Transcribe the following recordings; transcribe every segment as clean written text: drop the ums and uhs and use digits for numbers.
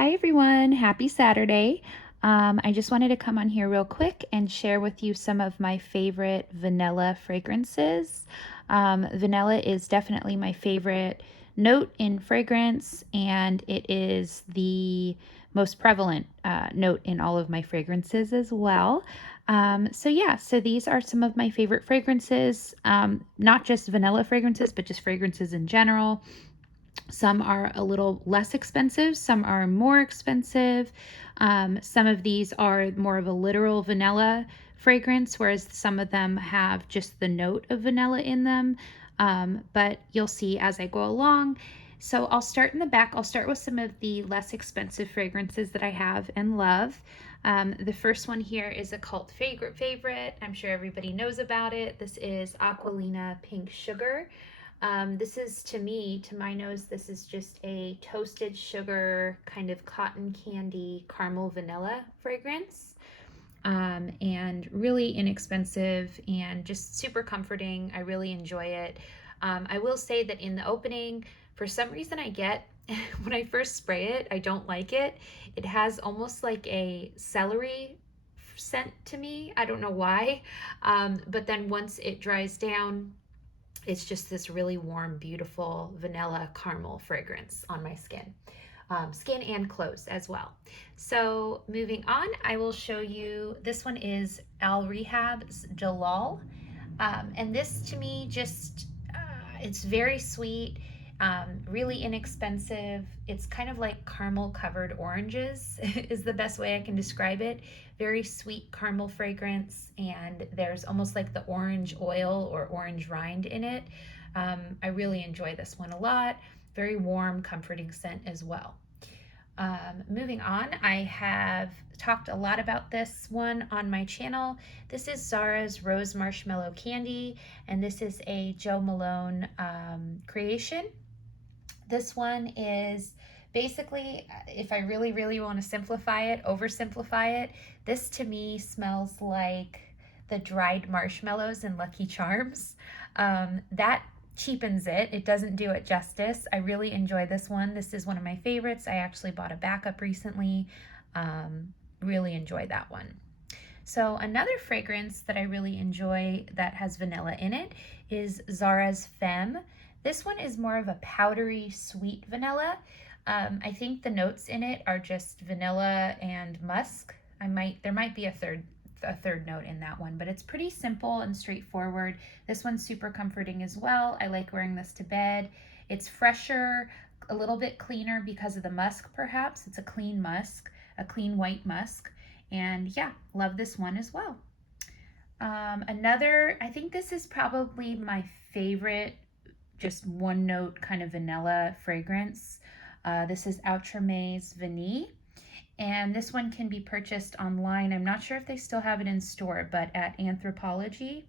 Hi everyone, happy Saturday. I just wanted to come on here real quick and share with you some of my favorite vanilla fragrances. Vanilla is definitely my favorite note in fragrance, and it is the most prevalent note in all of my fragrances as well. So these are some of my favorite fragrances, not just vanilla fragrances, but just fragrances in general. Some are a little less expensive, some are more expensive. Some of these are more of a literal vanilla fragrance, whereas some of them have just the note of vanilla in them. But you'll see as I go along. So I'll start in the back. I'll start with some of the less expensive fragrances that I have and love. The first one here is a cult favorite. I'm sure everybody knows about it. This is Aquolina Pink Sugar. This is, to me, to my nose, this is just a toasted sugar kind of cotton candy caramel vanilla fragrance. And really inexpensive and just super comforting. I really enjoy it. I will say that in the opening, for some reason I get, when I first spray it, I don't like it. It has almost like a celery scent to me. I don't know why. But then once it dries down, it's just this really warm, beautiful vanilla caramel fragrance on my skin. Skin and clothes as well. So moving on, I will show you, this one is Al-Rehab Dalal. And this to me just, it's very sweet, really inexpensive. It's kind of like caramel covered oranges is the best way I can describe it. Very sweet caramel fragrance, and there's almost like the orange oil or orange rind in it. I really enjoy this one a lot. Very warm, comforting scent as well. Moving on, I have talked a lot about this one on my channel. This is Zara's Rose Marshmallow Candy, and this is a Jo Malone creation. This one is basically, if I really want to simplify it, oversimplify it, this to me smells like the dried marshmallows in Lucky Charms. That cheapens it. It doesn't do it justice. I really enjoy this one. This is one of my favorites. I actually bought a backup recently. Really enjoy that one. So another fragrance that I really enjoy that has vanilla in it is Zara's Femme. This one is more of a powdery sweet vanilla. I think the notes in it are just vanilla and musk. There might be a third note in that one, but it's pretty simple and straightforward. This one's super comforting as well. I like wearing this to bed. It's fresher, a little bit cleaner because of the musk perhaps. It's a clean musk, a clean white musk. And yeah, love this one as well. I think this is probably my favorite, just one note kind of vanilla fragrance. This is Outremer Vanille. And this one can be purchased online. I'm not sure if they still have it in store, but at Anthropologie.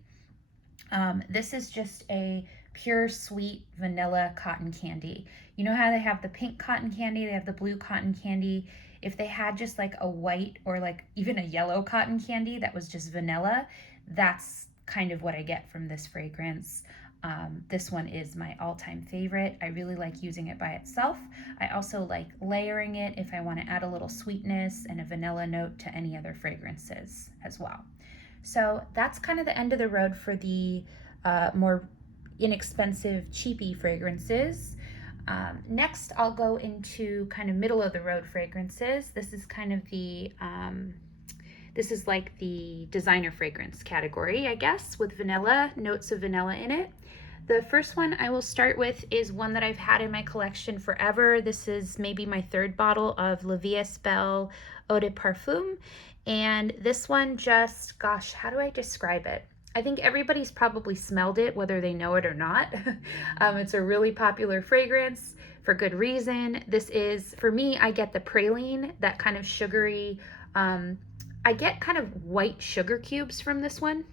This is just a pure sweet vanilla cotton candy. You know how they have the pink cotton candy, they have the blue cotton candy. If they had just like a white or like even a yellow cotton candy that was just vanilla, that's kind of what I get from this fragrance. This one is my all-time favorite. I really like using it by itself. I also like layering it if I want to add a little sweetness and a vanilla note to any other fragrances as well. So that's kind of the end of the road for the more inexpensive, cheapy fragrances. Next, I'll go into kind of middle of the road fragrances. This is kind of this is like the designer fragrance category, I guess, with vanilla, notes of vanilla in it. The first one I will start with is one that I've had in my collection forever. This is maybe my third bottle of La Belle Eau de Parfum. And this one just, gosh, how do I describe it? I think everybody's probably smelled it, whether they know it or not. It's a really popular fragrance for good reason. This is, for me, I get the praline, that kind of sugary, I get kind of white sugar cubes from this one.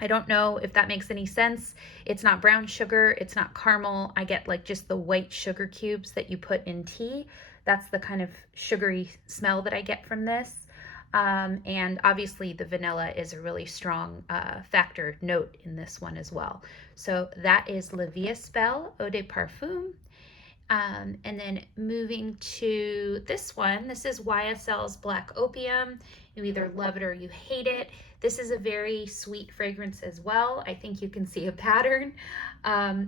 I don't know if that makes any sense. It's not brown sugar, it's not caramel. I get like just the white sugar cubes that you put in tea. That's the kind of sugary smell that I get from this. And obviously the vanilla is a really strong factor note in this one as well. So that is La Belle Eau de Parfum. And then moving to this one, this is YSL's Black Opium. You either love it or you hate it. This is a very sweet fragrance as well. I think you can see a pattern.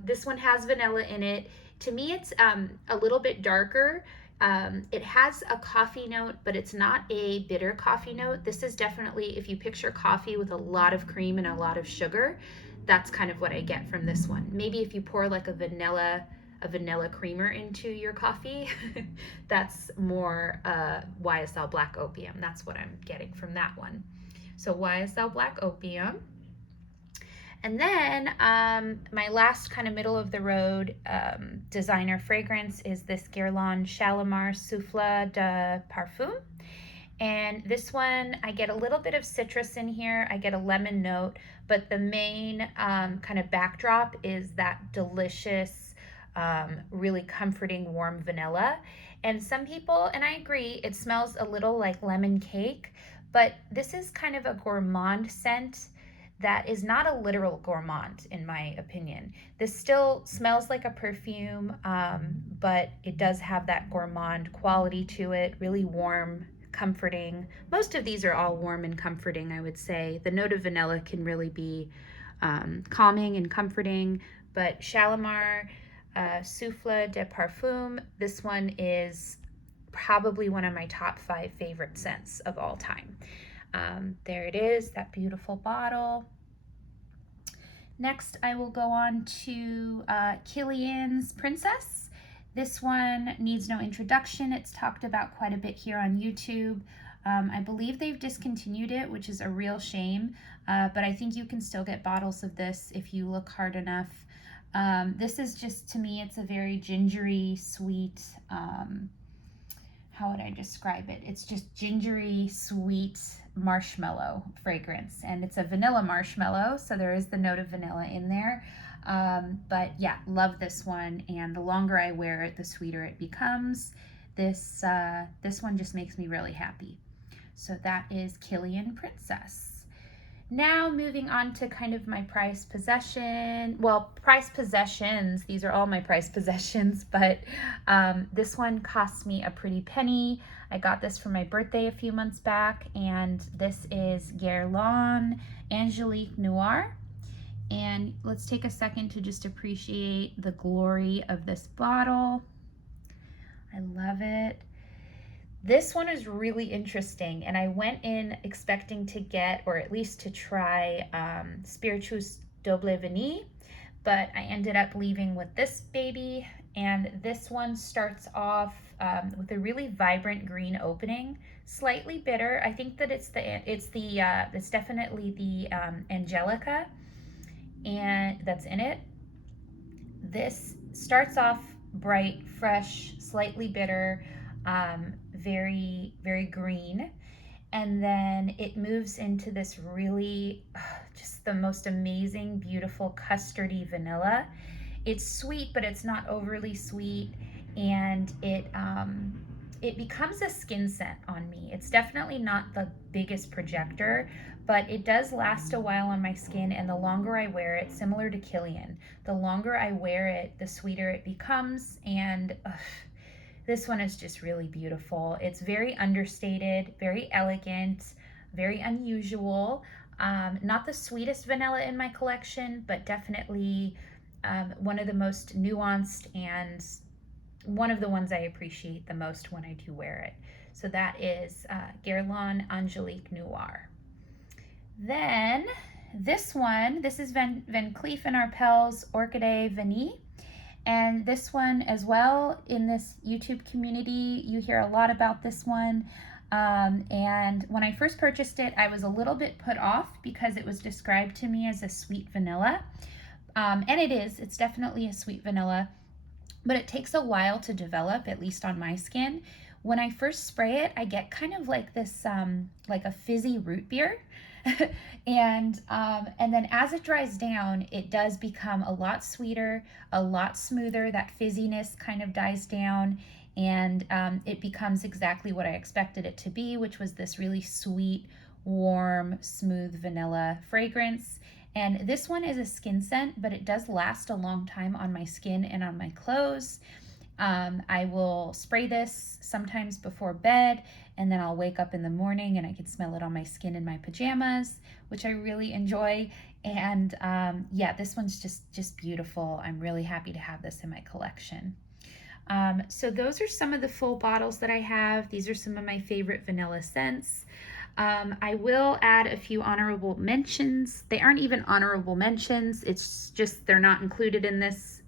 This one has vanilla in it. To me, it's a little bit darker. It has a coffee note, but it's not a bitter coffee note. This is definitely, if you picture coffee with a lot of cream and a lot of sugar, that's kind of what I get from this one. Maybe if you pour like a vanilla creamer into your coffee, that's more YSL Black Opium. That's what I'm getting from that one. So YSL Black Opium. And then my last kind of middle of the road designer fragrance is this Guerlain Shalimar Souffle de Parfum. And this one, I get a little bit of citrus in here. I get a lemon note, but the main kind of backdrop is that delicious, really comforting, warm vanilla. And some people, and I agree, it smells a little like lemon cake, but this is kind of a gourmand scent that is not a literal gourmand, in my opinion. This still smells like a perfume, but it does have that gourmand quality to it, really warm, comforting. Most of these are all warm and comforting, I would say. The note of vanilla can really be calming and comforting, but Shalimar Souffle de Parfum, this one is probably one of my top 5 favorite scents of all time. There it is, that beautiful bottle. Next, I will go on to Killian's Princess. This one needs no introduction. It's talked about quite a bit here on YouTube. I believe they've discontinued it, which is a real shame, but I think you can still get bottles of this if you look hard enough. This is just, to me, it's a very gingery, sweet, how would I describe it? It's just gingery, sweet marshmallow fragrance, and it's a vanilla marshmallow, so there is the note of vanilla in there. But yeah, love this one, and the longer I wear it, the sweeter it becomes. This one just makes me really happy. So that is Killian Princess. Now moving on to kind of my prized possession. Well, prized possessions, these are all my prized possessions, but this one cost me a pretty penny. I got this for my birthday a few months back, and this is Guerlain Angelique Noire. And let's take a second to just appreciate the glory of this bottle. I love it. This one is really interesting, and I went in expecting to get, or at least to try, Spirituous Double Vanille, but I ended up leaving with this baby, and this one starts off with a really vibrant green opening, slightly bitter. I think that it's definitely the Angelica, and that's in it. This starts off bright, fresh, slightly bitter, very, very green. And then it moves into this really, just the most amazing, beautiful custardy vanilla. It's sweet, but it's not overly sweet. And it becomes a skin scent on me. It's definitely not the biggest projector, but it does last a while on my skin, and the longer I wear it, similar to Killian, the longer I wear it, the sweeter it becomes, and this one is just really beautiful. It's very understated, very elegant, very unusual. Not the sweetest vanilla in my collection, but definitely one of the most nuanced and one of the ones I appreciate the most when I do wear it. So that is Guerlain Angelique Noire. Then this one, this is Van Cleef and Arpels Orchidee Vanille. And this one as well, in this YouTube community, you hear a lot about this one. And when I first purchased it, I was a little bit put off because it was described to me as a sweet vanilla. And it is, it's definitely a sweet vanilla, but it takes a while to develop, at least on my skin. When I first spray it, I get kind of like this, like a fizzy root beer. And then as it dries down, it does become a lot sweeter, a lot smoother. That fizziness kind of dies down, and it becomes exactly what I expected it to be, which was this really sweet, warm, smooth vanilla fragrance. And this one is a skin scent, but it does last a long time on my skin and on my clothes. I will spray this sometimes before bed, and then I'll wake up in the morning and I can smell it on my skin in my pajamas, which I really enjoy. And yeah, this one's just beautiful. I'm really happy to have this in my collection. So those are some of the full bottles that I have. These are some of my favorite vanilla scents. I will add a few honorable mentions. They aren't even honorable mentions. It's just they're not included in this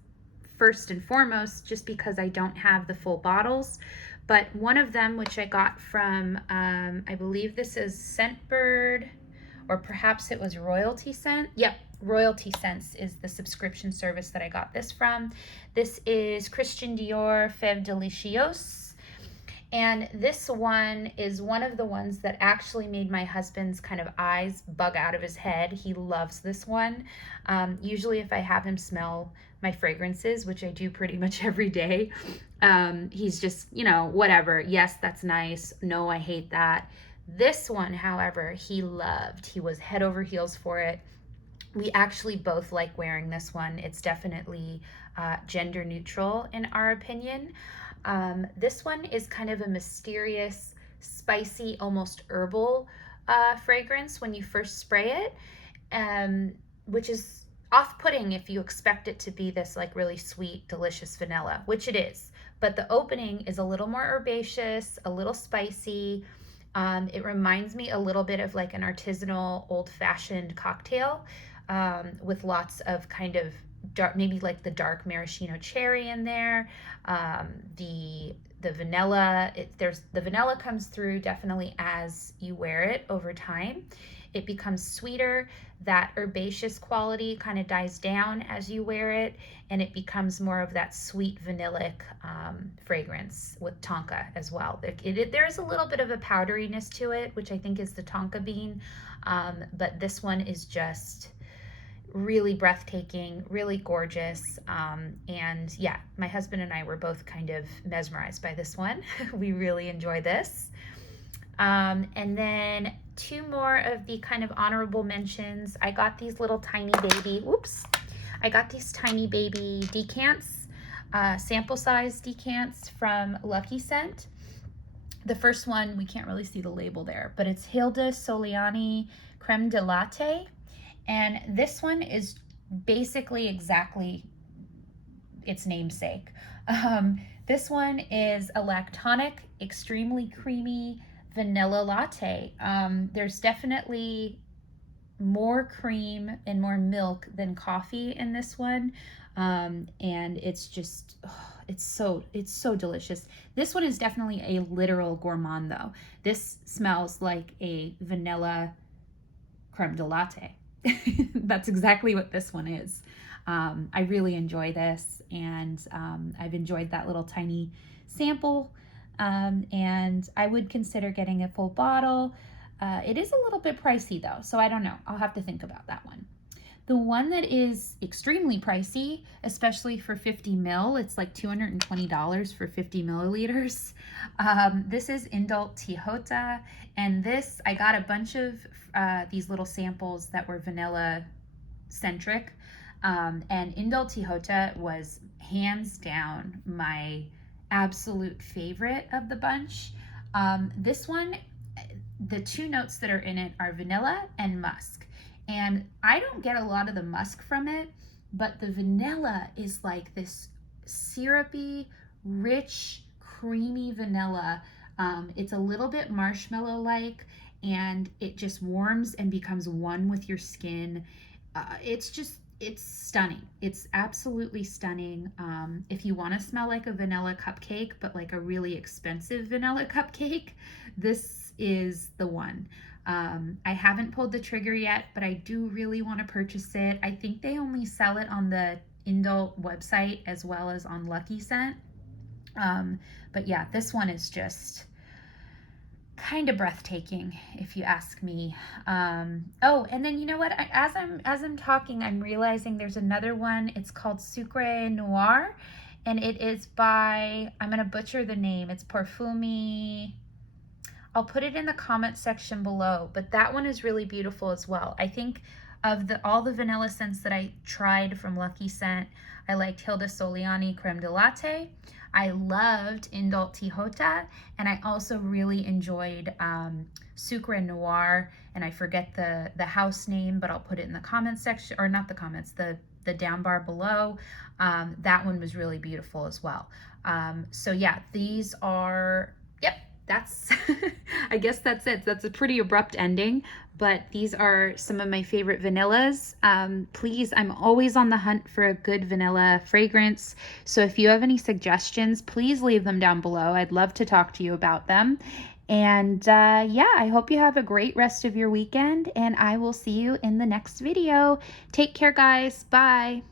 first and foremost just because I don't have the full bottles. But one of them, which I got from, I believe this is Scentbird, or perhaps it was Royalty Scent. Yep, Royalty Scents is the subscription service that I got this from. This is Christian Dior Fève Délicieuse. And this one is one of the ones that actually made my husband's kind of eyes bug out of his head. He loves this one. Usually if I have him smell my fragrances, which I do pretty much every day, he's just, you know, whatever. Yes, that's nice. No, I hate that. This one, however, he loved. He was head over heels for it. We actually both like wearing this one. It's definitely gender neutral in our opinion. This one is kind of a mysterious, spicy, almost herbal fragrance when you first spray it, which is off-putting if you expect it to be this like really sweet, delicious vanilla, which it is. But the opening is a little more herbaceous, a little spicy. It reminds me a little bit of like an artisanal old-fashioned cocktail with lots of kind of dark, maybe like the dark maraschino cherry in there. The vanilla, the vanilla comes through definitely as you wear it over time. It becomes sweeter. That herbaceous quality kind of dies down as you wear it, and it becomes more of that sweet vanillic fragrance with tonka as well. There is a little bit of a powderiness to it, which I think is the tonka bean, but this one is just really breathtaking, really gorgeous. And yeah, my husband and I were both kind of mesmerized by this one. We really enjoy this. And then two more of the kind of honorable mentions. I got these little tiny baby, I got these tiny baby decants, sample size decants from Lucky Scent. The first one, we can't really see the label there, but it's Hilda Soliani Creme de Latte. And this one is basically exactly its namesake. This one is a lactonic, extremely creamy vanilla latte. There's definitely more cream and more milk than coffee in this one. And it's just, it's so delicious. This one is definitely a literal gourmand though. This smells like a vanilla creme de latte. That's exactly what this one is. I really enjoy this, and I've enjoyed that little tiny sample, and I would consider getting a full bottle. It is a little bit pricey though, so I don't know. I'll have to think about that one. The one that is extremely pricey, especially for 50 mil, it's like $220 for 50 milliliters. This is Indult Tijota, and this, I got a bunch of these little samples that were vanilla-centric, and Indult Tijota was hands down my absolute favorite of the bunch. This one, the two notes that are in it are vanilla and musk. And I don't get a lot of the musk from it, but the vanilla is like this syrupy, rich, creamy vanilla. It's a little bit marshmallow-like, and it just warms and becomes one with your skin. It's stunning. It's absolutely stunning. If you want to smell like a vanilla cupcake, but like a really expensive vanilla cupcake, this is the one. I haven't pulled the trigger yet, but I do really want to purchase it. I think they only sell it on the Indult website as well as on Lucky Scent. But yeah, this one is just kind of breathtaking, if you ask me. Oh, and then you know what? As I'm talking, I'm realizing there's another one. It's called Sucre Noire, and it is by, I'm gonna butcher the name. It's Parfumi. I'll put it in the comment section below, but that one is really beautiful as well. I think Of all the vanilla scents that I tried from Lucky Scent, I liked Hilda Soliani Creme de Latte. I loved Indult Tijota, and I also really enjoyed Sucre Noire, and I forget the house name, but I'll put it in the comments section, or not the comments, the down bar below. That one was really beautiful as well. So yeah, these are, yep, that's, I guess that's it. That's a pretty abrupt ending, but these are some of my favorite vanillas. Please, I'm always on the hunt for a good vanilla fragrance. So if you have any suggestions, please leave them down below. I'd love to talk to you about them. And yeah, I hope you have a great rest of your weekend, and I will see you in the next video. Take care, guys. Bye.